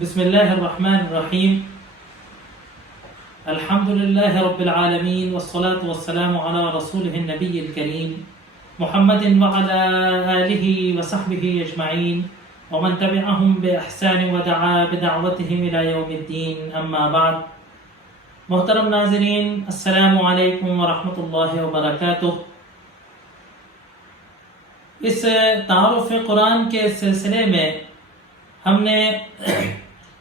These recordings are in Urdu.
بسم الله الرحمن الرحيم. الحمد لله رب العالمين والصلاة والسلام على رسوله النبي الكريم محمد وعلى آله وصحبه أجمعين ومن تبعهم بإحسان ودعا بدعوتهم إلى يوم الدين. أما بعد. محترم ناظرین، السلام علیکم ورحمۃ اللہ وبرکاتہ. اس تعارف قرآن کے سلسلے میں ہم نے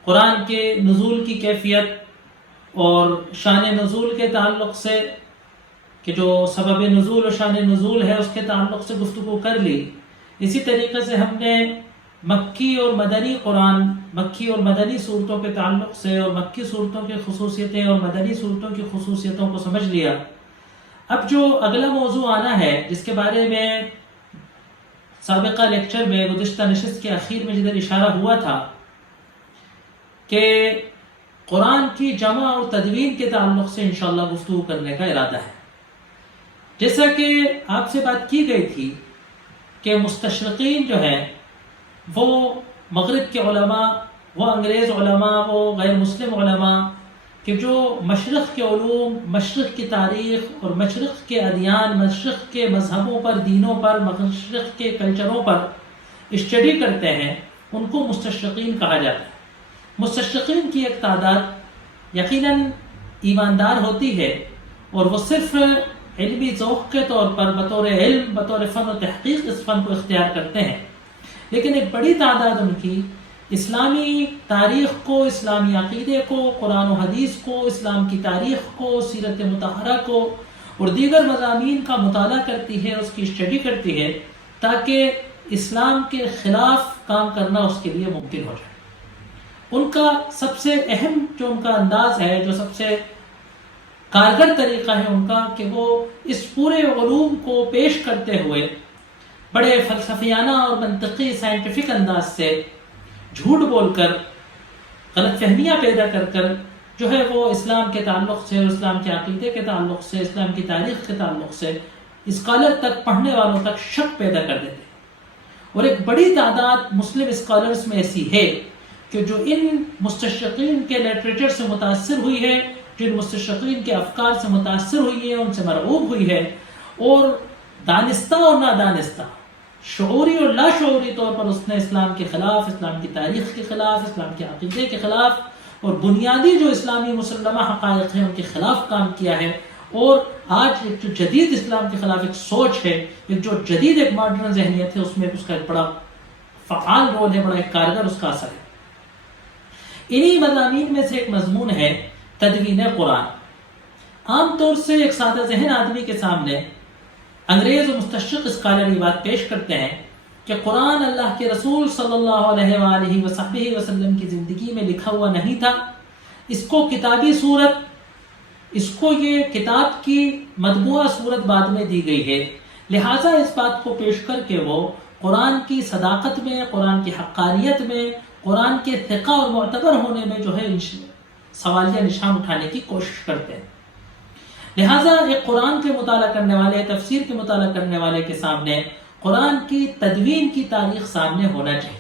قرآن کے نزول کی کیفیت اور شان نزول کے تعلق سے کہ جو سبب نزول و شان نزول ہے اس کے تعلق سے گفتگو کر لی. اسی طریقے سے ہم نے مکی اور مدنی قرآن، مکی اور مدنی صورتوں کے تعلق سے اور مکی صورتوں کی خصوصیتیں اور مدنی صورتوں کی خصوصیتوں کو سمجھ لیا. اب جو اگلا موضوع آنا ہے جس کے بارے میں سابقہ لیکچر میں گزشتہ نشست کے اخیر میں جدھر اشارہ ہوا تھا کہ قرآن کی جمع اور تدوین کے تعلق سے انشاءاللہ گفتگو کرنے کا ارادہ ہے. جیسا کہ آپ سے بات کی گئی تھی کہ مستشرقین جو ہیں وہ مغرب کے علماء، وہ انگریز علماء، وہ غیر مسلم علماء کہ جو مشرق کے علوم، مشرق کی تاریخ اور مشرق کے ادیان، مشرق کے مذہبوں پر، دینوں پر، مشرق کے کلچروں پر اسٹڈی کرتے ہیں، ان کو مستشرقین کہا جاتا ہے. مستشرقین کی ایک تعداد یقیناً ایماندار ہوتی ہے اور وہ صرف علمی ذوق کے طور پر بطور علم، بطور فن و تحقیق اس فن کو اختیار کرتے ہیں، لیکن ایک بڑی تعداد ان کی اسلامی تاریخ کو، اسلامی عقیدے کو، قرآن و حدیث کو، اسلام کی تاریخ کو، سیرت مطہرہ کو اور دیگر مضامین کا مطالعہ کرتی ہے، اس کی اسٹڈی کرتی ہے تاکہ اسلام کے خلاف کام کرنا اس کے لیے ممکن ہو جائے. ان کا سب سے اہم جو ان کا انداز ہے، جو سب سے کارگر طریقہ ہے ان کا، کہ وہ اس پورے علوم کو پیش کرتے ہوئے بڑے فلسفیانہ اور منطقی سائنٹیفک انداز سے جھوٹ بول کر، غلط فہمیاں پیدا کر کر جو ہے وہ اسلام کے تعلق سے، اسلام کے عقیدے کے تعلق سے، اسلام کی تاریخ کے تعلق سے اسکالر تک، پڑھنے والوں تک شک پیدا کر دیتے ہیں. اور ایک بڑی تعداد مسلم اسکالرز میں ایسی ہے کہ جو ان مستشرقین کے لٹریچر سے متاثر ہوئی ہے، جو ان مستشرقین کے افکار سے متاثر ہوئی ہے، ان سے مرعوب ہوئی ہے، اور دانستہ اور نادانستہ، شعوری اور لاشعوری طور پر اس نے اسلام کے خلاف، اسلام کی تاریخ کے خلاف، اسلام کے عقیدے کے خلاف اور بنیادی جو اسلامی مسلمہ حقائق ہیں ان کے خلاف کام کیا ہے. اور آج ایک جو جدید اسلام کے خلاف ایک سوچ ہے، ایک جو جدید ایک ماڈرن ذہنیت ہے، اس میں اس کا ایک بڑا فعال رول ہے، بڑا ایک کارگر اس کا اثر ہے. انہی مضامین میں سے ایک مضمون ہے تدوین قرآن. عام طور سے ایک سادہ ذہن آدمی کے سامنے انگریز و مستشرق اسکالر یہ بات پیش کرتے ہیں کہ قرآن اللہ کے رسول صلی اللہ علیہ وآلہ وصحبہ وسلم کی زندگی میں لکھا ہوا نہیں تھا، اس کو کتابی صورت، اس کو یہ کتاب کی مطبوعہ صورت بعد میں دی گئی ہے. لہٰذا اس بات کو پیش کر کے وہ قرآن کی صداقت میں، قرآن کی حقانیت میں، قرآن کے ثقہ اور معتبر ہونے میں جو ہے سوالیہ نشان اٹھانے کی کوشش کرتے ہیں. لہٰذا ایک قرآن کے مطالعہ کرنے والے، تفسیر کے مطالعہ کرنے والے کے سامنے قرآن کی تدوین کی تاریخ سامنے ہونا چاہیے.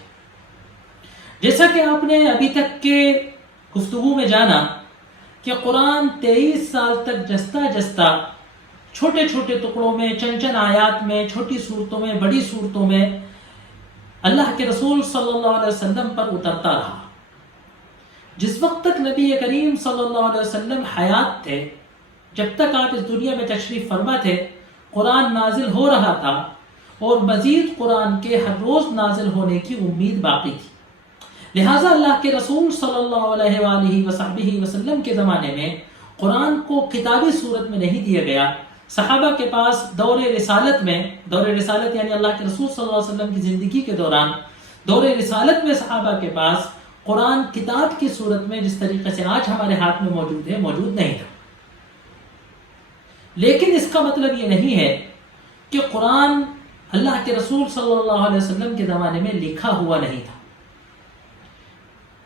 جیسا کہ آپ نے ابھی تک کے گفتگو میں جانا کہ قرآن 23 سال تک جستا جستا چھوٹے چھوٹے ٹکڑوں میں، چند چند آیات میں، چھوٹی صورتوں میں، بڑی صورتوں میں اللہ کے رسول صلی اللہ علیہ وسلم پر اترتا رہا. جس وقت تک نبی کریم صلی اللہ علیہ وسلم حیات تھے، جب تک آپ اس دنیا میں تشریف فرما تھے، قرآن نازل ہو رہا تھا اور مزید قرآن کے ہر روز نازل ہونے کی امید باقی تھی. لہٰذا اللہ کے رسول صلی اللہ علیہ وآلہ وصحبہ وسلم کے زمانے میں قرآن کو کتابی صورت میں نہیں دیا گیا. صحابہ کے پاس دور رسالت میں، دور رسالت یعنی اللہ کے رسول صلی اللہ علیہ وسلم کی زندگی کے دوران دور رسالت میں صحابہ کے پاس قرآن کتاب کی صورت میں جس طریقے سے آج ہمارے ہاتھ میں موجود ہے، موجود نہیں تھا. لیکن اس کا مطلب یہ نہیں ہے کہ قرآن اللہ کے رسول صلی اللہ علیہ وسلم کے زمانے میں لکھا ہوا نہیں تھا.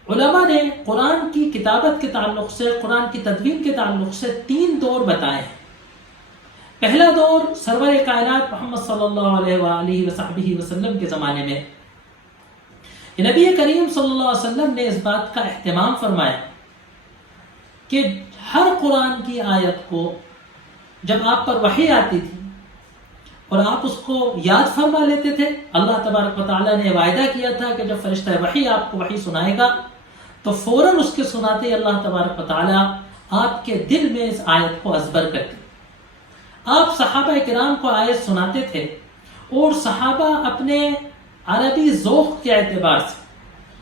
علماء نے قرآن کی کتابت کے تعلق سے، قرآن کی تدوین کے تعلق سے 3 دور بتائے ہیں. پہلا دور سرور کائنات محمد صلی اللہ علیہ وآلہ وصحبہ وسلم کے زمانے میں، کہ نبی کریم صلی اللہ علیہ وسلم نے اس بات کا اہتمام فرمایا کہ ہر قرآن کی آیت کو جب آپ پر وحی آتی تھی اور آپ اس کو یاد فرما لیتے تھے، اللہ تبارک و تعالیٰ نے وعدہ کیا تھا کہ جب فرشتہ وحی آپ کو وحی سنائے گا تو فوراً اس کے سناتے ہی اللہ تبارک و تعالیٰ آپ کے دل میں اس آیت کو ازبر کرتے۔ آپ صحابہ کرام کو آیت سناتے تھے اور صحابہ اپنے عربی ذوق کے اعتبار سے،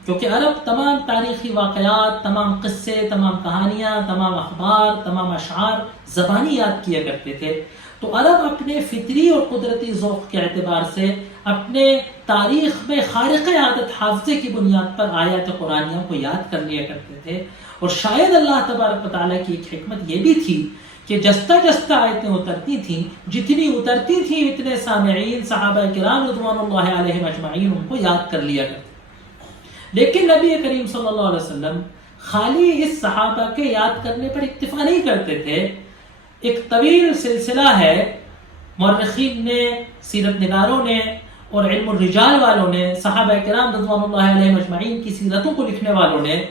کیونکہ عرب تمام تاریخی واقعات، تمام قصے، تمام کہانیاں، تمام اخبار، تمام اشعار زبانی یاد کیا کرتے تھے، تو عرب اپنے فطری اور قدرتی ذوق کے اعتبار سے اپنے تاریخ میں خارق عادت حافظے کی بنیاد پر آیات قرآنیہ کو یاد کر لیا کرتے تھے۔ اور شاید اللہ تبارک و تعالیٰ کی ایک حکمت یہ بھی تھی کہ جستا جستا آیتیں اترتی تھیں، جتنی اترتی تھیں اتنے سامعین صحابہ کرام رضوان اللہ علیہم اجمعین ان کو یاد کر لیا کرتے۔ لیکن نبی کریم صلی اللہ علیہ وسلم خالی اس صحابہ کے یاد کرنے پر اکتفا نہیں کرتے تھے۔ ایک طویل سلسلہ ہے، مورخین نے، سیرت نگاروں نے اور علم الرجال والوں نے، صحابہ کرام رضوان اللہ علیہم اجمعین کی سیرتوں کو لکھنے والوں نے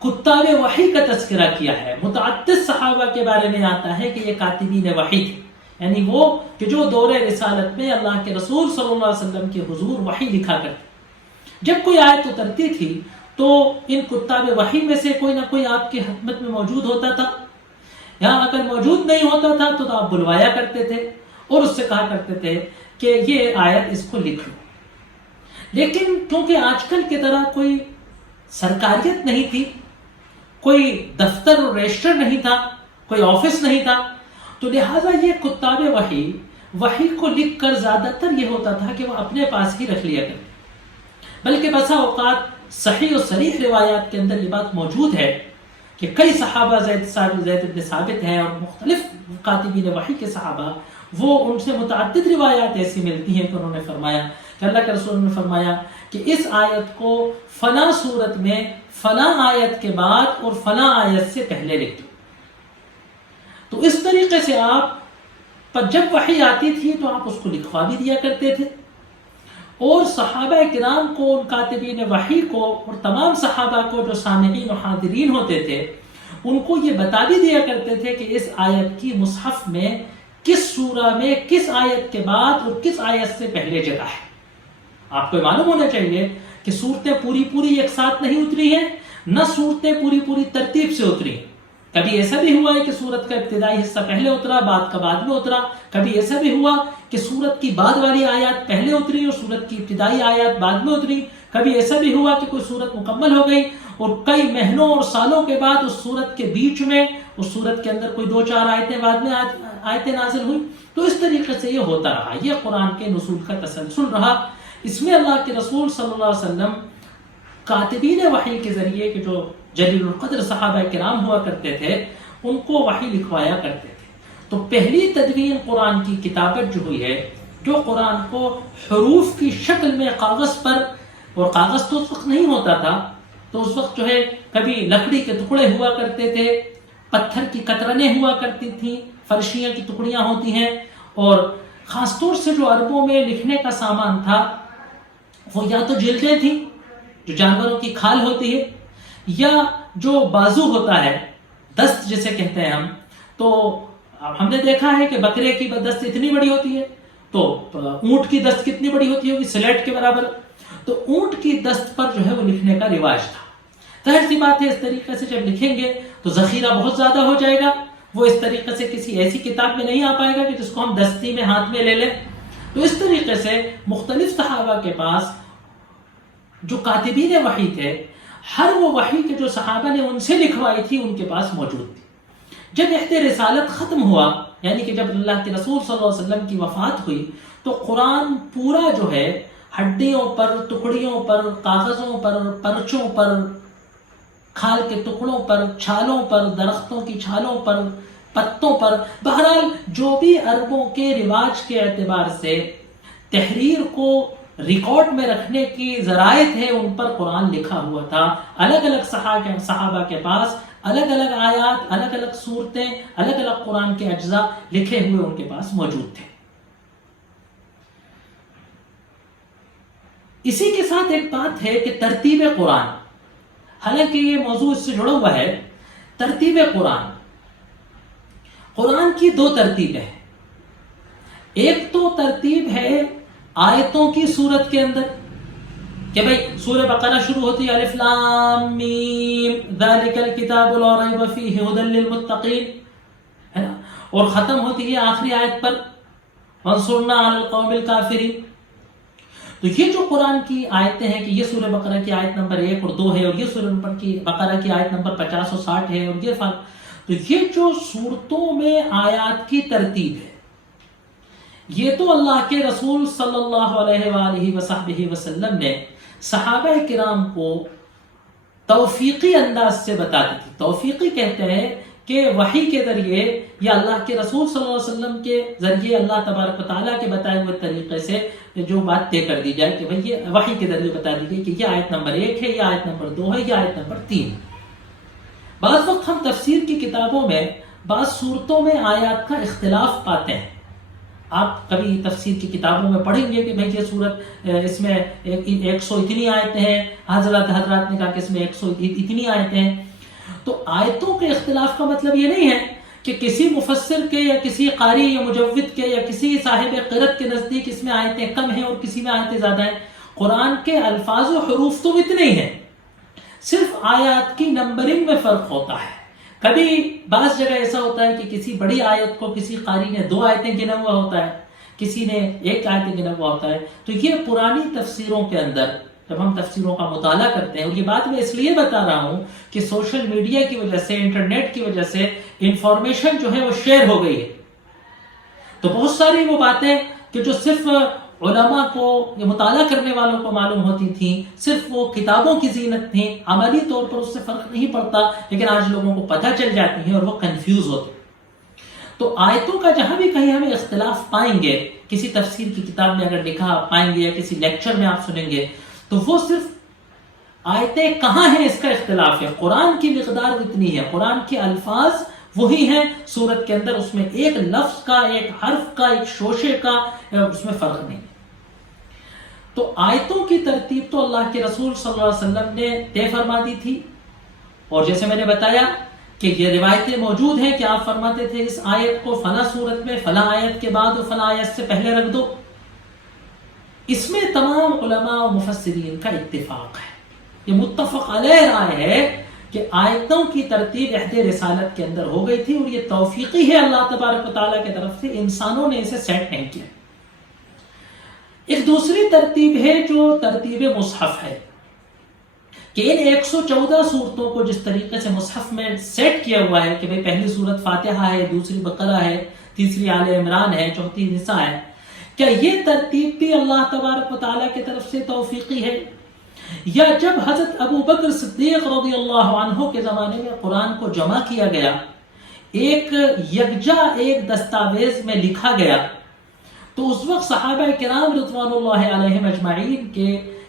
کتاب وحی کا تذکرہ کیا ہے۔ متعدد صحابہ کے بارے میں آتا ہے کہ یہ کاتبین وحی تھے، یعنی وہ کہ جو دور رسالت میں اللہ کے رسول صلی اللہ علیہ وسلم کے حضور وحی لکھا کرتے۔ جب کوئی آیت اترتی تھی تو ان کتاب وحی میں سے کوئی نہ کوئی آپ کی خدمت میں موجود ہوتا تھا، یا اگر موجود نہیں ہوتا تھا تو آپ بلوایا کرتے تھے اور اس سے کہا کرتے تھے کہ یہ آیت اس کو لکھ لو۔ لیکن کیونکہ آج کل کی طرح کوئی سرکاریت نہیں تھی، کوئی دفتر اور رجسٹر نہیں تھا، کوئی آفس نہیں تھا، تو لہٰذا یہ کتاب وحی کو لکھ کر زیادہ تر یہ ہوتا تھا کہ وہ اپنے پاس ہی رکھ لیا کرتے۔ بلکہ بسا اوقات صحیح و صریح روایات کے اندر یہ بات موجود ہے کہ کئی صحابہ زید بن ثابت ہیں اور مختلف کاتبین وحی کے صحابہ، وہ ان سے متعدد روایات ایسی ملتی ہیں کہ انہوں نے فرمایا کہ اللہ کے رسول نے فرمایا کہ اس آیت کو فلاں صورت میں فلاں آیت کے بعد اور فلاں آیت سے پہلے لکھ دو۔ تو اس طریقے سے آپ پر جب وحی آتی تھی تو آپ اس کو لکھوا بھی دیا کرتے تھے، اور صحابہ کرام کو، ان کاتبین وحی کو اور تمام صحابہ کو جو سامعین و حاضرین ہوتے تھے ان کو یہ بتا بھی دیا کرتے تھے کہ اس آیت کی مصحف میں کس سورہ میں کس آیت کے بعد اور کس آیت سے پہلے جگہ ہے۔ آپ کو معلوم ہونا چاہیے کہ صورتیں پوری ایک ساتھ نہیں اتری ہیں، نہ صورتیں پوری ترتیب سے اتری ہیں۔ کبھی ایسا بھی ہوا ہے کہ سورت کا ابتدائی حصہ پہلے اترا، بعد کا بعد میں اترا۔ کبھی ایسا بھی ہوا کہ سورت کی بعد والی آیات پہلے اتری اور سورت کی ابتدائی آیات بعد میں اتری۔ کبھی ایسا بھی ہوا کہ کوئی سورت مکمل ہو گئی اور کئی مہینوں اور سالوں کے بعد اس سورت کے بیچ میں اس سورت کے اندر کوئی 2-4 آیتیں بعد میں آیتیں نازل ہوئی۔ تو اس طریقے سے یہ ہوتا رہا، یہ قرآن کے نزول کا تسلسل رہا۔ اس میں اللہ کے رسول صلی اللہ علیہ وسلم کاتبین وحی کے ذریعے کہ جو جلیل القدر صحابہ کرام ہوا کرتے تھے ان کو وحی لکھوایا کرتے تھے۔ تو پہلی تدوین قرآن کی کتابت جو ہوئی ہے، جو قرآن کو حروف کی شکل میں کاغذ پر، اور کاغذ تو اس وقت نہیں ہوتا تھا، تو اس وقت جو ہے کبھی لکڑی کے ٹکڑے ہوا کرتے تھے، پتھر کی کترنیں ہوا کرتی تھیں، فرشیاں کی ٹکڑیاں ہوتی ہیں، اور خاص طور سے جو عربوں میں لکھنے کا سامان تھا وہ یا تو جلدیں تھیں جو جانوروں کی کھال ہوتی ہے، یا جو بازو ہوتا ہے، دست جسے کہتے ہیں ہم، تو ہم نے دیکھا ہے کہ بکرے کی دست اتنی بڑی ہوتی ہے، تو اونٹ کی دست کتنی بڑی ہوتی ہوگی، سلیٹ کے برابر۔ تو اونٹ کی دست پر جو ہے وہ لکھنے کا رواج تھا۔ ظاہر سی بات ہے اس طریقے سے جب لکھیں گے تو ذخیرہ بہت زیادہ ہو جائے گا، وہ اس طریقے سے کسی ایسی کتاب میں نہیں آ پائے گا کہ جس کو ہم دستی میں ہاتھ میں لے لیں۔ تو اس طریقے سے مختلف صحابہ کے پاس جو کاتبین وحی تھے، ہر وہ وحی کے جو صحابہ نے ان سے لکھوائی تھی ان کے پاس موجود تھی۔ جب عہد رسالت ختم ہوا، یعنی کہ جب اللہ کے رسول صلی اللہ علیہ وسلم کی وفات ہوئی، تو قرآن پورا جو ہے ہڈیوں پر، ٹکڑیوں پر، کاغذوں پر، پرچوں پر، کھال کے ٹکڑوں پر، چھالوں پر، درختوں کی چھالوں پر، پتوں پر، بہرحال جو بھی عربوں کے رواج کے اعتبار سے تحریر کو ریکارڈ میں رکھنے کی ذرائع تھے ان پر قرآن لکھا ہوا تھا۔ الگ الگ صحابہ کے پاس الگ الگ آیات، الگ الگ صورتیں، الگ الگ قرآن کے اجزاء لکھے ہوئے ان کے پاس موجود تھے۔ اسی کے ساتھ ایک بات ہے کہ ترتیب قرآن، حالانکہ یہ موضوع اس سے جڑا ہوا ہے. ترتیب قرآن، قرآن کی دو ترتیبیں ہیں. ایک تو ترتیب ہے آیتوں کی صورت کے اندر کہ بھئی سورہ بقرہ شروع ہوتی ہے الف لام میم ذالک الکتاب لا ریب فیہ ھدی للمتقین، ہے نا، اور ختم ہوتی ہے آخری آیت پر وانصرنا علی القوم الکافرین. تو یہ جو قرآن کی آیتیں ہیں کہ یہ سورہ بقرہ کی آیت نمبر 1 اور 2 ہے، اور یہ سورہ بقرہ کی آیت نمبر 50 اور 60 ہے، اور تو یہ جو صورتوں میں آیات کی ترتیب ہے، یہ تو اللہ کے رسول صلی اللہ علیہ وآلہ وصحبہ وسلم نے صحابہ کرام کو توفیقی انداز سے بتاتی تھی. توفیقی کہتے ہیں کہ وحی کے ذریعے یا اللہ کے رسول صلی اللہ علیہ وسلم کے ذریعے اللہ تبارک و تعالیٰ کے بتائے ہوئے طریقے سے جو بات طے کر دی جائے کہ بھئی یہ وحی کے ذریعے بتا دی گئی کہ یہ آیت نمبر 1 ہے، یہ آیت نمبر 2 ہے، یہ آیت نمبر 3. بعض وقت ہم تفسیر کی کتابوں میں بعض صورتوں میں آیات کا اختلاف پاتے ہیں. آپ کبھی تفسیر کی کتابوں میں پڑھیں گے کہ بھئی یہ صورت اس میں 100 اتنی آیتیں ہیں، حضرات نے کہا کہ اس میں 100 اتنی آیتیں ہیں. تو آیتوں کے اختلاف کا مطلب یہ نہیں ہے کہ کسی مفسر کے یا کسی قاری یا مجود کے یا کسی صاحب قرأت کے نزدیک اس میں آیتیں کم ہیں اور کسی میں آیتیں زیادہ ہیں. قرآن کے الفاظ و حروف تو اتنے ہی ہیں، صرف آیات کی نمبرنگ میں فرق ہوتا ہے. کبھی بعض جگہ ایسا ہوتا ہے کہ کسی بڑی آیت کو کسی قاری نے 2 آیتیں گنا ہوا ہوتا ہے، کسی نے 1 آیتیں گنا ہوا ہوتا ہے. تو یہ پرانی تفسیروں کے اندر جب ہم تفسیروں کا مطالعہ کرتے ہیں، اور یہ بات میں اس لیے بتا رہا ہوں کہ سوشل میڈیا کی وجہ سے، انٹرنیٹ کی وجہ سے انفارمیشن جو ہے وہ شیئر ہو گئی ہے. تو بہت ساری وہ باتیں کہ جو صرف علماء کو یا مطالعہ کرنے والوں کو معلوم ہوتی تھیں، صرف وہ کتابوں کی زینت تھیں، عملی طور پر اس سے فرق نہیں پڑتا، لیکن آج لوگوں کو پتہ چل جاتی ہیں اور وہ کنفیوز ہوتے. تو آیتوں کا جہاں بھی کہیں ہمیں اختلاف پائیں گے، کسی تفسیر کی کتاب میں اگر لکھا پائیں گے یا کسی لیکچر میں آپ سنیں گے، تو وہ صرف آیتیں کہاں ہیں اس کا اختلاف ہے. قرآن کی مقدار اتنی ہے، قرآن کے الفاظ وہی ہیں سورت کے اندر، اس میں ایک لفظ کا، ایک حرف کا، ایک شوشے کا اس میں فرق نہیں. تو آیتوں کی ترتیب تو اللہ کے رسول صلی اللہ علیہ وسلم نے طے فرما دی تھی، اور جیسے میں نے بتایا کہ یہ روایتیں موجود ہیں کہ آپ فرماتے تھے اس آیت کو فلاں صورت میں فلاں آیت کے بعد اور فلاں آیت سے پہلے رکھ دو. اس میں تمام علماء و مفسرین کا اتفاق ہے، یہ متفق علیہ رائے ہے کہ آیتوں کی ترتیب عہد رسالت کے اندر ہو گئی تھی، اور یہ توفیقی ہے اللہ تبارک و تعالیٰ کی طرف سے، انسانوں نے اسے سیٹ نہیں کیا. ایک دوسری ترتیب ہے جو ترتیب مصحف ہے کہ ان 114 صورتوں کو جس طریقے سے مصحف میں سیٹ کیا ہوا ہے کہ بھئی پہلی صورت فاتحہ ہے، دوسری بقرہ ہے، تیسری آل عمران ہے، چوتھی نساء ہے، کیا یہ ترتیب بھی اللہ تبارک و تعالیٰ کی طرف سے توفیقی ہے؟ یا جب حضرت ابو بکر صدیق رضی اللہ عنہ کے زمانے میں قرآن کو جمع کیا گیا، ایک یکجا ایک دستاویز میں لکھا گیا، تو اس وقت صحابہ کرام رضوان اللہ علیہم اجمعین کے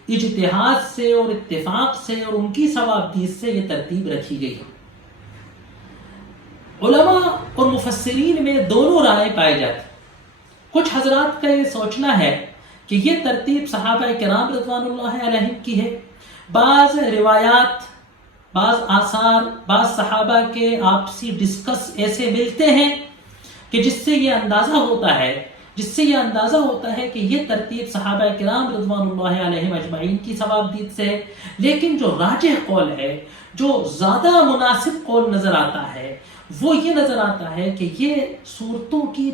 اجتہاد سے اور اتفاق سے اور ان کی ثوابدید سے یہ ترتیب رکھی گئی. علماء اور مفسرین میں دونوں رائے پائے جاتی. کچھ حضرات کا یہ سوچنا ہے کہ یہ ترتیب صحابہ کرام رضوان اللہ علیہم کی ہے. بعض روایات، بعض آثار، بعض صحابہ کے آپسی ڈسکس ایسے ملتے ہیں کہ جس سے یہ اندازہ ہوتا ہے کہ یہ ترتیب صحابہ کرام رضوان اللہ علیہم اجمعین کی ثوابدید سے ہے. لیکن جو راجح قول ہے، جو زیادہ مناسب قول نظر آتا ہے، وہ یہ نظر آتا ہے کہ یہ صورتوں کی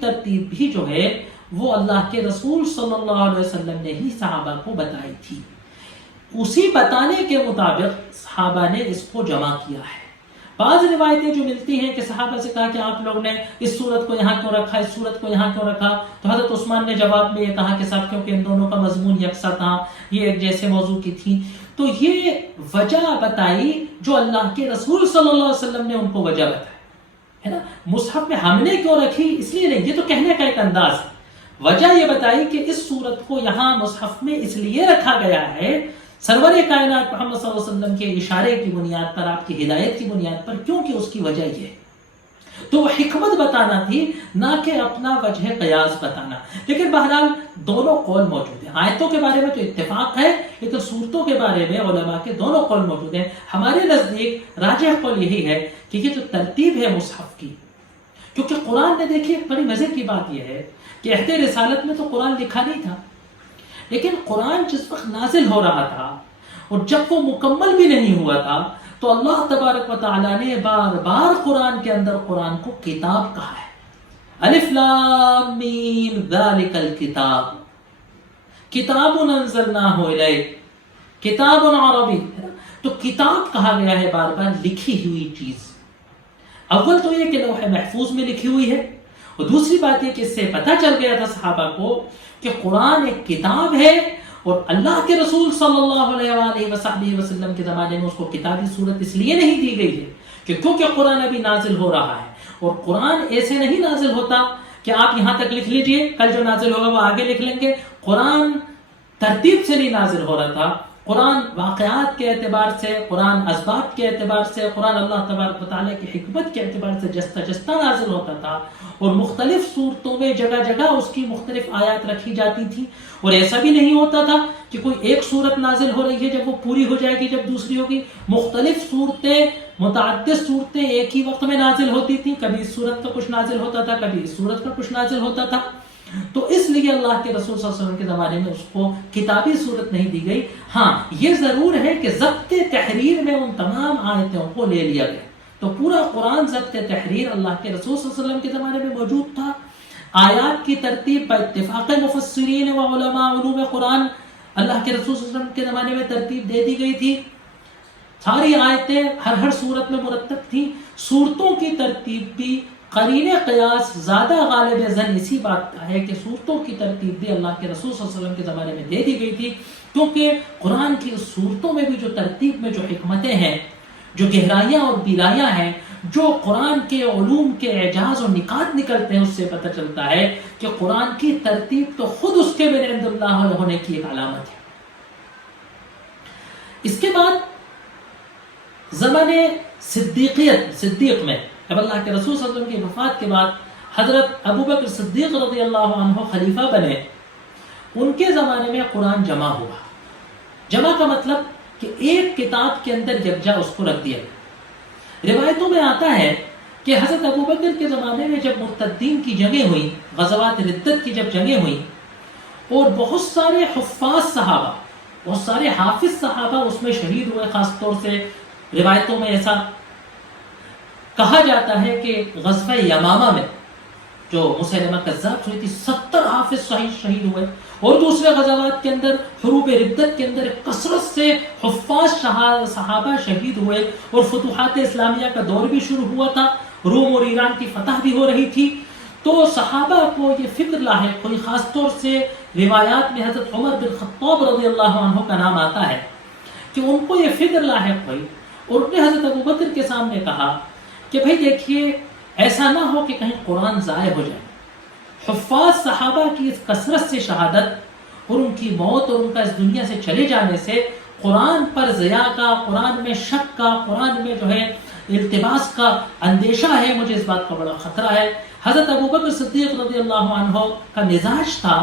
ترتیب بھی جو ہے وہ اللہ کے رسول صلی اللہ علیہ وسلم نے ہی صحابہ کو بتائی تھی. اسی بتانے کے مطابق صحابہ نے اس کو جمع کیا ہے. بعض روایتیں جو ملتی ہیں کہ صحابہ سے کہا کہ آپ لوگ نے اس صورت کو یہاں کیوں رکھا، اس صورت کو یہاں کیوں رکھا، تو حضرت عثمان نے جواب میں یہ کہا کہ صاحب کیونکہ ان دونوں کا مضمون یکساں تھا، یہ ایک جیسے موضوع کی تھی. تو یہ وجہ بتائی جو اللہ کے رسول صلی اللہ علیہ وسلم نے ان کو وجہ بتائی ہے نا. مصحف میں ہم نے کیوں رکھی اس لیے نہیں، یہ تو کہنے کا ایک انداز ہے. وجہ یہ بتائی کہ اس صورت کو یہاں مصحف میں اس لیے رکھا گیا ہے سرور کائنات محمد صلی اللہ علیہ وسلم کے اشارے کی بنیاد پر، آپ کی ہدایت کی بنیاد پر، کیونکہ اس کی وجہ یہ ہے تو وہ حکمت بتانا تھی، نہ کہ اپنا وجہ قیاس بتانا. لیکن بہرحال دونوں قول موجود ہیں. آیتوں کے بارے میں تو اتفاق ہے، لیکن صورتوں کے بارے میں علماء کے دونوں قول موجود ہیں. ہمارے نزدیک راجح قول یہی ہے کہ یہ جو ترتیب ہے مصحف کی، کیونکہ قرآن نے دیکھیے ایک بڑی مزے کی بات یہ ہے کہ عہد رسالت میں تو قرآن لکھا نہیں تھا، لیکن قرآن جس وقت نازل ہو رہا تھا اور جب وہ مکمل بھی نہیں ہوا تھا تو اللہ تبارک و تعالیٰ نے بار بار قرآن کے اندر قرآن کو کتاب کہا ہے. الف لام میم ذالک الکتاب کتاب انزلناہ الیک کتاب عربی. تو کتاب کہا گیا ہے بار بار، لکھی ہوئی چیز. اول تو یہ کہ لوح محفوظ میں لکھی ہوئی ہے، اور دوسری بات یہ کہ اس سے پتہ چل گیا تھا صحابہ کو کہ قرآن ایک کتاب ہے، اور اللہ کے رسول صلی اللہ علیہ وآلہ وسلم کے زمانے میں اس کو کتابی صورت اس لیے نہیں دی گئی ہے کہ کیونکہ قرآن ابھی نازل ہو رہا ہے. اور قرآن ایسے نہیں نازل ہوتا کہ آپ یہاں تک لکھ لیجئے، کل جو نازل ہوگا وہ آگے لکھ لیں گے. قرآن ترتیب سے نہیں نازل ہو رہا تھا. قرآن واقعات کے اعتبار سے، قرآن اسباب کے اعتبار سے، قرآن اللہ تبارک و تعالیٰ کی حکمت کے اعتبار سے جستہ جستہ نازل ہوتا تھا، اور مختلف صورتوں میں جگہ جگہ اس کی مختلف آیات رکھی جاتی تھی. اور ایسا بھی نہیں ہوتا تھا کہ کوئی ایک صورت نازل ہو رہی ہے، جب وہ پوری ہو جائے گی جب دوسری ہوگی. مختلف صورتیں، متعدد صورتیں ایک ہی وقت میں نازل ہوتی تھیں. کبھی اس صورت کا کچھ نازل ہوتا تھا، کبھی اس صورت کا کچھ نازل ہوتا تھا. تو اس لیے اللہ کے رسول صلی اللہ علیہ وسلم کے زمانے میں اس کو کتابی صورت نہیں دی گئی. ہاں یہ ضرور ہے کہ ضبط تحریر میں ان تمام آیتوں کو لے لیا گیا. تو پورا قرآن ضبط تحریر اللہ کے رسول صلی اللہ علیہ وسلم کے زمانے میں موجود تھا. آیات کی ترتیب باتفاق مفسرین و علماء علوم قرآن اللہ کے رسول صلی اللہ علیہ وسلم کے زمانے میں ترتیب دے دی گئی تھی. ساری آیتیں ہر صورت میں مرتب تھیں. صورتوں کی ترتیب بھی قرین قیاس زیادہ غالب ظن اسی بات کا ہے کہ صورتوں کی ترتیب بھی اللہ کے رسول صلی اللہ علیہ وسلم کے زمانے میں دے دی گئی تھی، کیونکہ قرآن کی صورتوں میں بھی جو ترتیب میں جو حکمتیں ہیں، جو گہرائیاں اور بیرائیاں ہیں، جو قرآن کے علوم کے اعجاز اور نکات نکلتے ہیں، اس سے پتہ چلتا ہے کہ قرآن کی ترتیب تو خود اس کے من عند اللہ ہونے کی ایک علامت ہے. اس کے بعد زمانے صدیق میں جب اللہ کے رسول صلی اللہ علیہ وسلم کی وفات کے بعد حضرت ابوبکر صدیق رضی اللہ عنہ خلیفہ بنے، ان کے زمانے میں قرآن جمع ہوا. جمع کا مطلب کہ ایک کتاب کے اندر یکجا اس کو رکھ دیا. روایتوں میں آتا ہے کہ حضرت ابوبکر کے زمانے میں جب مرتدین کی جنگیں ہوئیں، غزوات ردت کی جب جنگیں ہوئیں، اور بہت سارے حفاظ صحابہ، بہت سارے حافظ صحابہ اس میں شہید ہوئے. خاص طور سے روایتوں میں ایسا کہا جاتا ہے کہ غزوہ یمامہ میں جو مسیلمہ کذاب ہوئی تھی 70 حافظ شہید ہوئے، اور دوسرے غزوات کے اندر حروب ردت کے اندر کثرت سے حفاظ صحابہ شہید ہوئے. اور فتوحات اسلامیہ کا دور بھی شروع ہوا تھا، روم اور ایران کی فتح بھی ہو رہی تھی. تو صحابہ کو یہ فکر لاحق ہوئی، خاص طور سے روایات میں حضرت عمر بن خطاب رضی اللہ عنہ کا نام آتا ہے کہ ان کو یہ فکر لاحق ہوئی، اور انہوں نے حضرت ابوبکر کے سامنے کہا کہ بھائی دیکھیے ایسا نہ ہو کہ کہیں قرآن ضائع ہو جائے. حفاظ صحابہ کی اس کثرت سے شہادت اور ان کی موت اور ان کا اس دنیا سے چلے جانے سے قرآن پر ضیاع کا، قرآن میں شک کا، قرآن میں جو ہے التباس کا اندیشہ ہے. مجھے اس بات کا بڑا خطرہ ہے. حضرت ابوبکر صدیق رضی اللہ عنہ کا مزاج تھا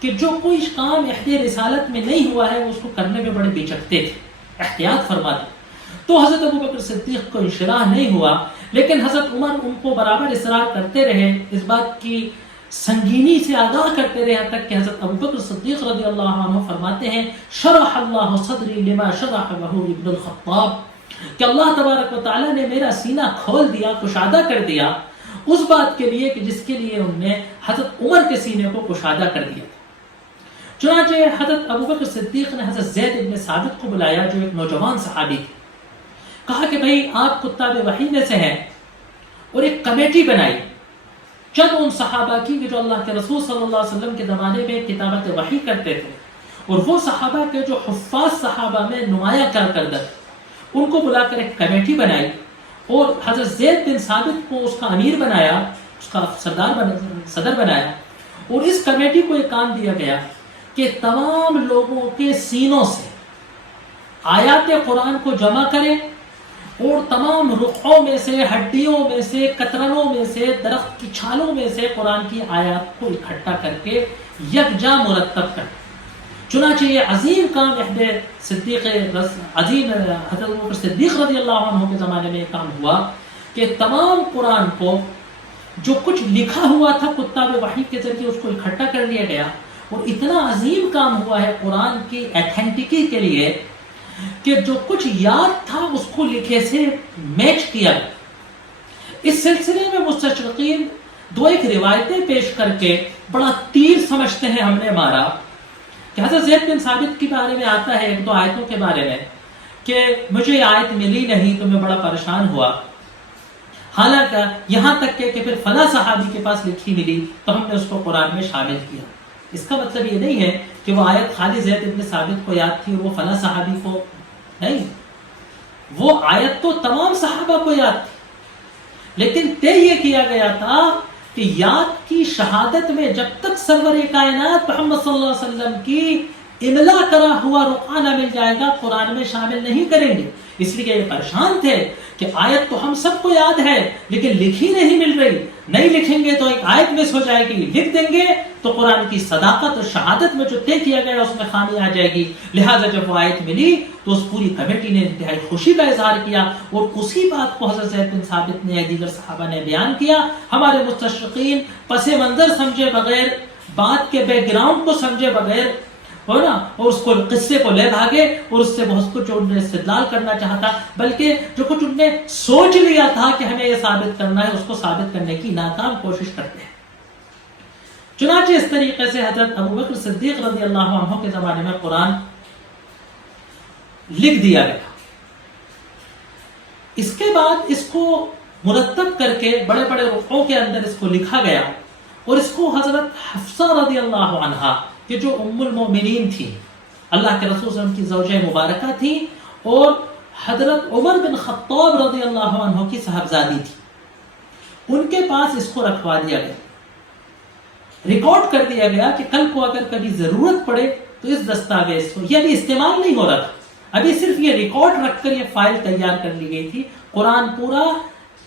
کہ جو کوئی کام عہد رسالت میں نہیں ہوا ہے اس کو کرنے میں بڑے بچکتے تھے، احتیاط فرماتے. تو حضرت ابوبکر صدیق کو انشراح نہیں ہوا، لیکن حضرت عمر ان کو برابر اصرار کرتے رہے، اس بات کی سنگینی سے آگاہ کرتے رہے، تک کہ حضرت ابوبکر صدیق رضی اللہ عنہ فرماتے ہیں شرح اللہ صدری لما شرح له ابن الخطاب، کہ اللہ تبارک و تعالیٰ نے میرا سینہ کھول دیا، کشادہ کر دیا اس بات کے لیے کہ جس کے لیے انہوں نے حضرت عمر کے سینے کو کشادہ کر دیا. چنانچہ حضرت ابوبکر صدیق نے حضرت زید بن ثابت کو بلایا جو ایک نوجوان صحابی تھے. کہا کہ بھائی آپ کتاب وحی میں سے ہیں، اور ایک کمیٹی بنائی چند ان صحابہ کی جو اللہ کے رسول صلی اللہ علیہ وسلم کے زمانے میں کتابت وحی کرتے تھے، اور وہ صحابہ کے جو حفاظ صحابہ میں نمایاں کارکردہ ان کو بلا کر ایک کمیٹی بنائی، اور حضرت زید بن ثابت کو اس کا امیر بنایا، اس کا صدر بنایا. اور اس کمیٹی کو ایک کام دیا گیا کہ تمام لوگوں کے سینوں سے آیات قرآن کو جمع کریں اور تمام رخوں میں سے، ہڈیوں میں سے، کترنوں میں سے، درخت کی چھالوں میں سے قرآن کی آیات کو اکٹھا کر کے یکجا مرتب کر. چنانچہ یہ عظیم کام عظیم حضرت ابوبکر صدیق رضی اللہ عنہ کے زمانے میں یہ کام ہوا کہ تمام قرآن کو جو کچھ لکھا ہوا تھا کتاب وحی کے ذریعے اس کو اکٹھا کر لیا گیا. اور اتنا عظیم کام ہوا ہے قرآن کی ایتھینٹکی کے لیے کہ جو کچھ یاد تھا اس کو لکھے سے میچ کیا. اس سلسلے میں مستشرقین دو ایک روایتیں پیش کر کے بڑا تیر سمجھتے ہیں ہم نے مارا کہ حضرت زید بن ثابت کے بارے میں آتا ہے ایک دو آیتوں کے بارے میں کہ مجھے یہ آیت ملی نہیں تو میں بڑا پریشان ہوا، حالانکہ یہاں تک کہ پھر فلاں صحابی کے پاس لکھی ملی تو ہم نے اس کو قرآن میں شامل کیا. اس کا مطلب یہ نہیں ہے کہ وہ آیت خالی زید بن ثابت کو یاد تھی اور وہ فلاں صحابی کو نہیں، وہ آیت تو تمام صحابہ کو یاد تھی، لیکن طے یہ کیا گیا تھا کہ یاد کی شہادت میں جب تک سرور کائنات محمد صلی اللہ علیہ وسلم کی املا کرا ہوا رقعہ نہ مل جائے گا قرآن میں شامل نہیں کریں گے. اس لیے یہ پریشان تھے کہ آیت تو ہم سب کو یاد ہے لیکن لکھی نہیں مل رہی، نہیں لکھیں گے تو ایک آیت مس ہو جائے گی، لکھ دیں گے تو قرآن کی صداقت اور شہادت میں جو طے کیا گیا اس میں خامی آ جائے گی. لہٰذا جب وہ آیت ملی تو اس پوری کمیٹی نے انتہائی خوشی کا اظہار کیا اور اسی بات کو حضرت زید بن ثابت نے دیگر صحابہ نے بیان کیا. ہمارے مستشرقین پس منظر سمجھے بغیر، بات کے بیک گراؤنڈ کو سمجھے بغیر ہو نا، اور اس کو قصے کو لے بھاگے اور اس سے بہت کچھ انہوں نے استدلال کرنا چاہتا، بلکہ جو کچھ انہوں نے سوچ لیا تھا کہ ہمیں یہ ثابت کرنا ہے اس کو ثابت کرنے کی ناکام کوشش کرتے ہیں. چنانچہ اس طریقے سے حضرت ابوبکر صدیق رضی اللہ عنہ کے زمانے میں قرآن لکھ دیا گیا. اس کے بعد اس کو مرتب کر کے بڑے بڑے رقعوں کے اندر اس کو لکھا گیا اور اس کو حضرت حفصہ رضی اللہ عنہا کہ جو ام المؤمنین تھی، اللہ کے رسول صلی اللہ علیہ وسلم کی زوجہ مبارکہ تھی اور حضرت عمر بن خطاب رضی اللہ عنہ کی صاحبزادی تھی، ان کے پاس اس کو رکھوا دیا گیا. ریکارڈ کر دیا گیا کہ کل کو اگر کبھی ضرورت پڑے تو اس دستاویز کو، یہ ابھی استعمال نہیں ہو رہا تھا، ابھی صرف یہ ریکارڈ رکھ کر یہ فائل تیار کر لی گئی تھی. قرآن پورا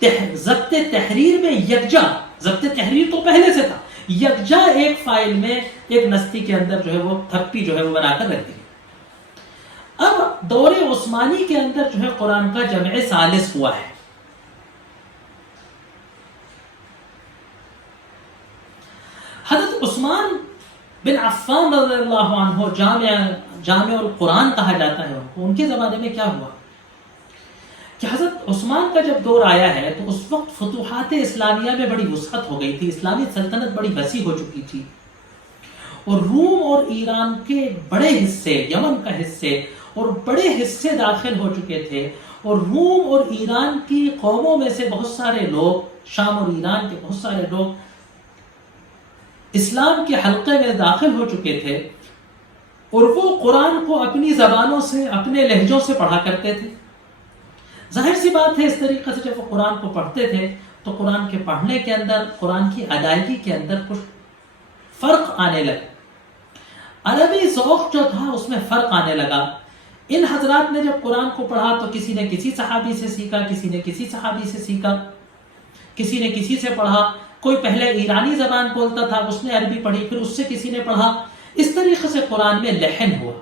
ضبط تحریر میں یکجا، ضبط تحریر تو پہلے سے تھا، یکجا ایک فائل میں ایک نستی کے اندر جو ہے وہ تھپی جو ہے وہ بنا کر رکھ دی. اب دور عثمانی کے اندر جو ہے قرآن کا جمع ثالث ہوا ہے. حضرت عثمان بن عفان رضی اللہ عنہ جامع القرآن کہا جاتا ہے ان کے زمانے میں کیا ہوا کہ حضرت عثمان کا جب دور آیا ہے تو اس وقت فتوحات اسلامیہ میں بڑی وسعت ہو گئی تھی، اسلامی سلطنت بڑی وسیع ہو چکی تھی اور روم اور ایران کے بڑے حصے، یمن کا حصے اور بڑے حصے داخل ہو چکے تھے اور روم اور ایران کی قوموں میں سے بہت سارے لوگ، شام اور ایران کے بہت سارے لوگ اسلام کے حلقے میں داخل ہو چکے تھے اور وہ قرآن کو اپنی زبانوں سے، اپنے لہجوں سے پڑھا کرتے تھے. ظاہر سی بات ہے اس طریقے سے جب وہ قرآن کو پڑھتے تھے تو قرآن کے پڑھنے کے اندر، قرآن کی ادائیگی کے اندر کچھ فرق آنے لگا، عربی ذوق جو تھا اس میں فرق آنے لگا. ان حضرات نے جب قرآن کو پڑھا تو کسی نے کسی صحابی سے سیکھا، کسی نے کسی صحابی سے سیکھا، کسی نے کسی سے پڑھا، کوئی پہلے ایرانی زبان بولتا تھا اس نے عربی پڑھی، پھر اس سے کسی نے پڑھا. اس طریقے سے قرآن میں لحن ہوا.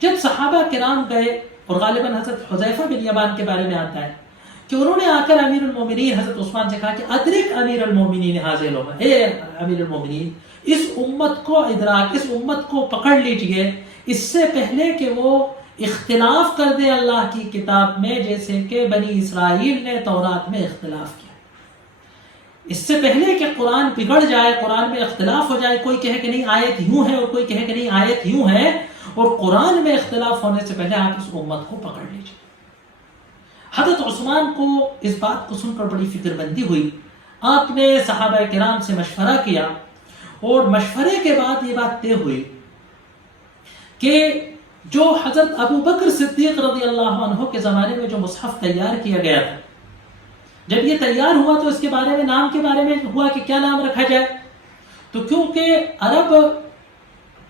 جب صحابہ کرام گئے اور غالباً حضرت حذیفہ بن یمان کے بارے میں آتا ہے کہ انہوں نے آ کر امیر المومنین حضرت عثمان سے کہا کہ ادرک امیر المومنین حاضر لوگ، اے امیر المومنین اس امت کو ادراک، اس امت کو پکڑ لیجئے اس سے پہلے کہ وہ اختلاف کر دے اللہ کی کتاب میں، جیسے کہ بنی اسرائیل نے تورات میں اختلاف کیا. اس سے پہلے کہ قرآن بگڑ جائے، قرآن میں اختلاف ہو جائے، کوئی کہے کہ نہیں آیت یوں ہے اور کوئی کہے کہ نہیں آیت یوں ہے، اور قرآن میں اختلاف ہونے سے پہلے آپ اس امت کو پکڑ لیجئے. حضرت عثمان کو اس بات کو سن کر بڑی فکر بندی ہوئی. آپ نے صحابہ کرام سے مشورہ کیا اور مشورے کے بعد یہ بات طے ہوئی کہ جو حضرت ابو بکر صدیق رضی اللہ عنہ کے زمانے میں جو مصحف تیار کیا گیا تھا، جب یہ تیار ہوا تو اس کے بارے میں، نام کے بارے میں ہوا کہ کیا نام رکھا جائے. تو کیونکہ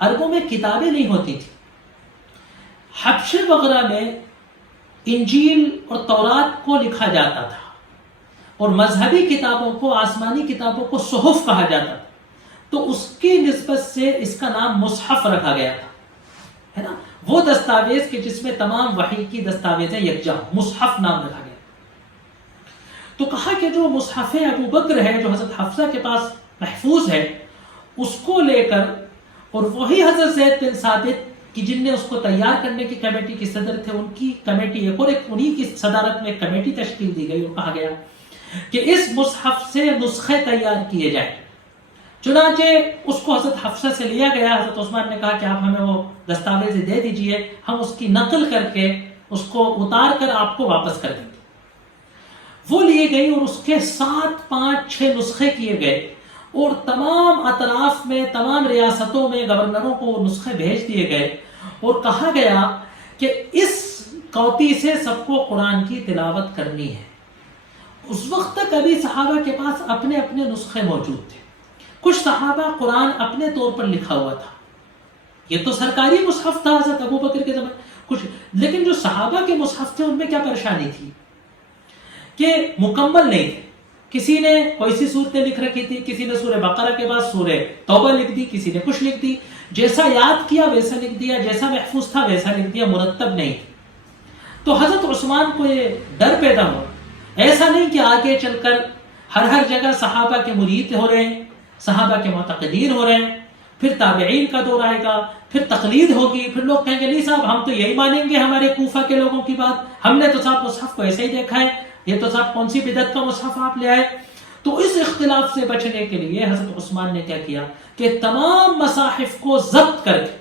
عربوں میں کتابیں نہیں ہوتی تھی، حبشے وغیرہ میں انجیل اور تورات کو لکھا جاتا تھا اور مذہبی کتابوں کو، آسمانی کتابوں کو صحف کہا جاتا تھا، تو اس کی نسبت سے اس کا نام مصحف رکھا گیا تھا، ہے نا، وہ دستاویز کہ جس میں تمام وحی کی دستاویزیں یکجا، مصحف نام رکھا گیا۔ تو کہا کہ جو مصحف ابو بکر ہے، جو حضرت حفصہ کے پاس محفوظ ہے، اس کو لے کر، اور وہی حضرت زید بن ثابت کہ جن نے اس کو تیار کرنے کی کمیٹی کے صدر تھے، ان کی کمیٹی ایک اور انہی کی صدارت میں ایک کمیٹی تشکیل دی گئی اور کہا گیا کہ اس مصحف سے نسخے تیار کیے جائیں۔ چنانچہ اس کو حضرت حفصہ سے لیا گیا۔ حضرت عثمان نے کہا کہ آپ ہمیں وہ دستاویز دے دیجئے، ہم اس کی نقل کر کے اس کو اتار کر آپ کو واپس کر دیں گے۔ وہ لیے گئی اور اس کے 7، 5، 6 نسخے کیے گئے اور تمام اطراف میں، تمام ریاستوں میں گورنروں کو نسخے بھیج دیے گئے اور کہا گیا کہ اس کاپی سے سب کو قرآن کی تلاوت کرنی ہے۔ اس وقت تک ابھی صحابہ کے پاس اپنے اپنے نسخے موجود تھے۔ کچھ صحابہ قرآن اپنے طور پر لکھا ہوا تھا، یہ تو سرکاری مصحف تھا حضرت ابو بکر کے زمانے کچھ، لیکن جو صحابہ کے مصحف تھے ان میں کیا پریشانی تھی کہ مکمل نہیں تھے۔ کسی نے کوئی سی صورتیں لکھ رکھی تھی، کسی نے سورہ بقرہ کے بعد سورہ توبہ لکھ دی، کسی نے کچھ لکھ دی، جیسا یاد کیا ویسا لکھ دیا، جیسا محفوظ تھا ویسا لکھ دیا، مرتب نہیں تھی۔ تو حضرت عثمان کو یہ ڈر پیدا ہوا، ایسا نہیں کہ آگے چل کر ہر جگہ صحابہ کے مرید ہو رہے ہیں، صحابہ کے معتقدین ہو رہے ہیں، پھر تابعین کا دور آئے گا، پھر تقلید ہوگی، پھر لوگ کہیں گے نہیں صاحب ہم تو یہی مانیں گے ہمارے کوفہ کے لوگوں کی بات، ہم نے تو صاحب مصحف کو ایسے ہی دیکھا ہے، یہ تو صاحب کون سی بدعت کا مصحف آپ لے آئے۔ تو اس اختلاف سے بچنے کے لیے حضرت عثمان نے کیا کیا کہ تمام مصاحف کو ضبط کر کے،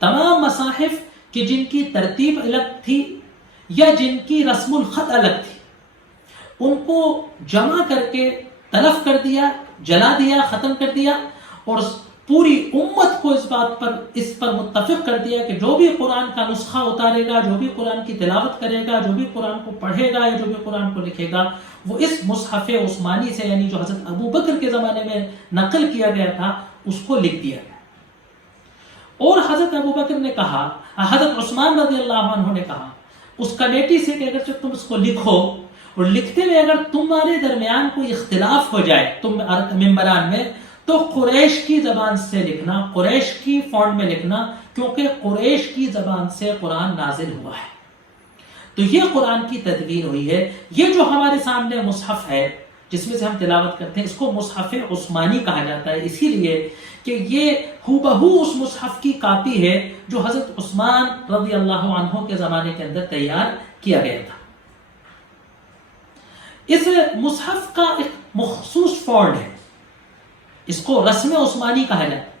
تمام مصاحف کہ جن کی ترتیب الگ تھی یا جن کی رسم الخط الگ تھی، ان کو جمع کر کے تلف کر دیا، جلا دیا، ختم کر دیا، اور پوری امت کو اس پر متفق کر دیا کہ جو بھی قرآن کا نسخہ اتارے گا، جو بھی قرآن کی تلاوت کرے گا، جو بھی قرآن کو پڑھے گا یا جو بھی قرآن کو لکھے گا، وہ اس مصحف عثمانی سے، یعنی جو حضرت ابو بکر کے زمانے میں نقل کیا گیا تھا، اس کو لکھ دیا گیا۔ اور حضرت ابو بکر نے کہا، حضرت عثمان رضی اللہ عنہ نے کہا اس کمیٹی سے کہ اگر تم اس کو لکھو اور لکھتے میں اگر تمہارے درمیان کوئی اختلاف ہو جائے تم ممبران میں، تو قریش کی زبان سے لکھنا، قریش کی فونٹ میں لکھنا، کیونکہ قریش کی زبان سے قرآن نازل ہوا ہے۔ تو یہ قرآن کی تدوین ہوئی ہے۔ یہ جو ہمارے سامنے مصحف ہے جس میں سے ہم تلاوت کرتے ہیں، اس کو مصحف عثمانی کہا جاتا ہے، اسی لیے کہ یہ ہو بہو اس مصحف کی کاپی ہے جو حضرت عثمان رضی اللہ عنہ کے زمانے کے اندر تیار کیا گیا تھا۔ اس مصحف کا ایک مخصوص فونٹ ہے، اس کو رسم عثمانی کہا جاتا ہے۔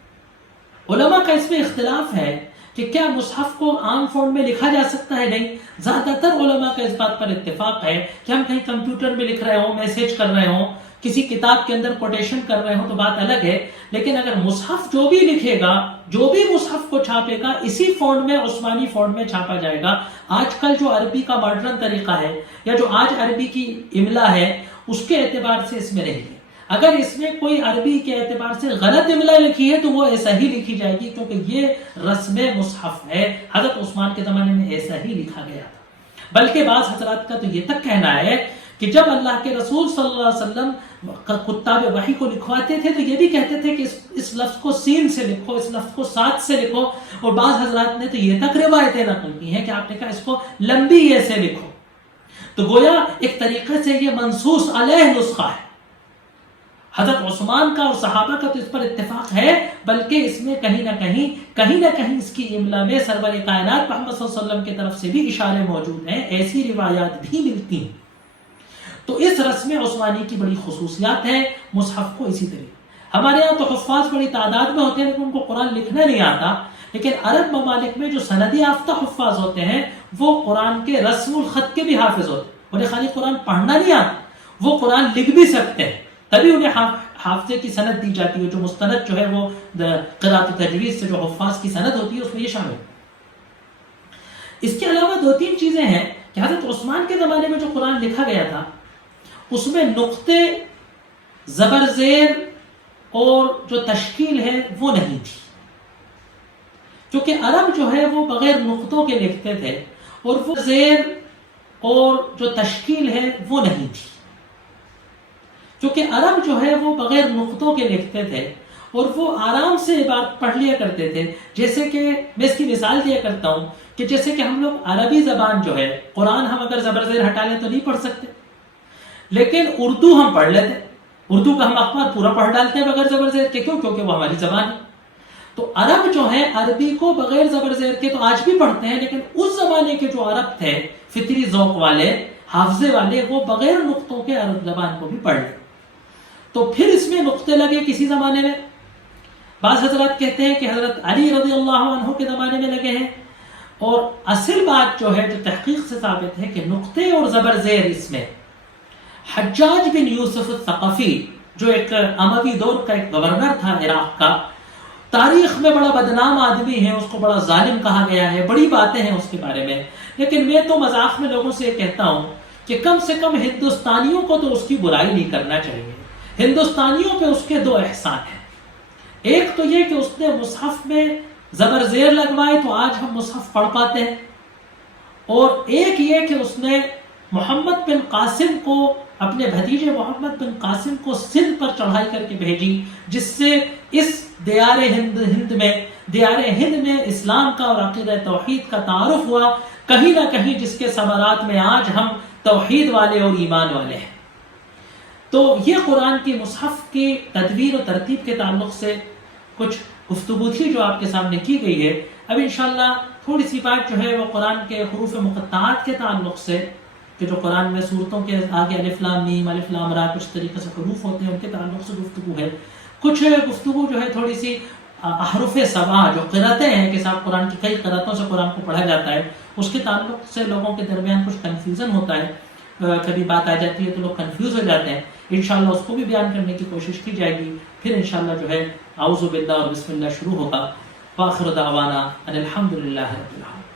علماء کا اس میں اختلاف ہے کہ کیا مصحف کو عام فونٹ میں لکھا جا سکتا ہے؟ نہیں، زیادہ تر علماء کا اس بات پر اتفاق ہے کہ ہم کہیں کمپیوٹر میں لکھ رہے ہوں، میسج کر رہے ہوں، کسی کتاب کے اندر کوٹیشن کر رہے ہوں تو بات الگ ہے، لیکن اگر مصحف جو بھی لکھے گا، جو بھی مصحف کو چھاپے گا، اسی فونٹ میں، عثمانی فونٹ میں چھاپا جائے گا۔ آج کل جو عربی کا ماڈرن طریقہ ہے یا جو آج عربی کی املا ہے، اس کے اعتبار سے اس میں نہیں ہے۔ اگر اس میں کوئی عربی کے اعتبار سے غلط املا لکھی ہے تو وہ ایسا ہی لکھی جائے گی، کیونکہ یہ رسم مصحف ہے، حضرت عثمان کے زمانے میں ایسا ہی لکھا گیا تھا۔ بلکہ بعض حضرات کا تو یہ تک کہنا ہے کہ جب اللہ کے رسول صلی اللہ علیہ وسلم کتاب وحی کو لکھواتے تھے تو یہ بھی کہتے تھے کہ اس لفظ کو سین سے لکھو، اس لفظ کو سات سے لکھو، اور بعض حضرات نے تو یہ تک روایتیں نقل کی ہیں کہ آپ نے کہا اس کو لمبی یہ سے لکھو۔ تو گویا ایک طریقے سے یہ منصوص علیہ نسخہ ہے۔ حضرت عثمان کا اور صحابہ کا تو اس پر اتفاق ہے، بلکہ اس میں کہیں نہ کہیں اس کی املا میں سرور کائنات محمد صلی اللہ علیہ وسلم کی طرف سے بھی اشارے موجود ہیں، ایسی روایات بھی ملتی ہیں۔ تو اس رسم عثمانی کی بڑی خصوصیات ہے مصحف کو اسی طریقے۔ ہمارے یہاں تو حفاظ بڑی تعداد میں ہوتے ہیں لیکن ان کو قرآن لکھنا نہیں آتا، لیکن عرب ممالک میں جو سندی یافتہ حفاظ ہوتے ہیں وہ قرآن کے رسم الخط کے بھی حافظ ہوتے ہیں، انہیں خالی قرآن پڑھنا نہیں آتا، وہ قرآن لکھ بھی سکتے ہیں، تبھی انہیں حافظے کی سند دی جاتی ہے۔ جو مستند جو ہے وہ قراءت تجوید سے جو حفاظ کی سند ہوتی ہے اس میں یہ شامل ہے۔ اس کے علاوہ 2-3 چیزیں ہیں کہ حضرت عثمان کے زمانے میں جو قرآن لکھا گیا تھا اس میں نقطے، زبر زیر اور جو تشکیل ہے وہ نہیں تھی، کیونکہ عرب جو ہے وہ بغیر نقطوں کے لکھتے تھے، اور وہ زیر اور جو تشکیل ہے وہ نہیں تھی، کیونکہ عرب جو ہے وہ بغیر نقطوں کے لکھتے تھے اور وہ آرام سے بات پڑھ لیا کرتے تھے. جیسے کہ میں اس کی مثال دیا کرتا ہوں کہ جیسے کہ ہم لوگ عربی زبان جو ہے قرآن ہم اگر زبر زیر ہٹا لیں تو نہیں پڑھ سکتے، لیکن اردو ہم پڑھ لیتے. اردو کا ہم اخبار پورا پڑھ ڈالتے ہیں بغیر زبر زیر کے. کیوں؟ کیونکہ وہ ہماری زبان ہے. تو عرب جو ہے عربی کو بغیر زبر زیر کے تو آج بھی پڑھتے ہیں، لیکن اس زمانے کے جو عرب تھے فطری ذوق والے، حافظے والے، وہ بغیر نقطوں کے عرب زبان کو بھی پڑھ لیں. تو پھر اس میں نقطے لگے کسی زمانے میں. بعض حضرات کہتے ہیں کہ حضرت علی رضی اللہ عنہ کے زمانے میں لگے ہیں، اور اصل بات جو ہے جو تحقیق سے ثابت ہے کہ نقطے اور زبر زیر اس میں حجاج بن یوسف الثقفی جو ایک اموی دور کا ایک گورنر تھا عراق کا، تاریخ میں بڑا بدنام آدمی ہے، اس کو بڑا ظالم کہا گیا ہے، بڑی باتیں ہیں اس کے بارے میں. لیکن میں تو مذاق میں لوگوں سے یہ کہتا ہوں کہ کم سے کم ہندوستانیوں کو تو اس کی برائی نہیں کرنا چاہیے. ہندوستانیوں پہ اس کے دو احسان ہیں. ایک تو یہ کہ اس نے مصحف میں زبر زیر لگوائے تو آج ہم مصحف پڑھ پاتے ہیں، اور ایک یہ کہ اس نے محمد بن قاسم کو، اپنے بھتیجے محمد بن قاسم کو سندھ پر چڑھائی کر کے بھیجی، جس سے اس دیار ہند میں اسلام کا اور عقیدہ توحید کا تعارف ہوا کہیں نہ کہیں، جس کے ثمرات میں آج ہم توحید والے اور ایمان والے ہیں. تو یہ قرآن کی مصحف کی تدوین و ترتیب کے تعلق سے کچھ گفتگو تھی جو آپ کے سامنے کی گئی ہے. اب انشاءاللہ تھوڑی سی بات جو ہے وہ قرآن کے حروف مقطعات کے تعلق سے، کہ جو قرآن میں صورتوں کے آگے الف لام میم، الف لام را کچھ طریقے سے حروف ہوتے ہیں، ان کے تعلق سے گفتگو ہے. کچھ گفتگو جو ہے تھوڑی سی احرف سبع جو قرأتیں ہیں کہ صاحب قرآن کی کئی قرأتوں سے قرآن کو پڑھا جاتا ہے، اس کے تعلق سے لوگوں کے درمیان کچھ کنفیوژن ہوتا ہے. کبھی بات آ جاتی ہے تو لوگ کنفیوز ہو جاتے ہیں. انشاءاللہ اس کو بھی بیان کرنے کی کوشش کی جائے گی. پھر انشاءاللہ جو ہے اعوذ باللہ اور بسم اللہ شروع ہوگا. وآخر دعوانا ان الحمد للہ رب العالمین.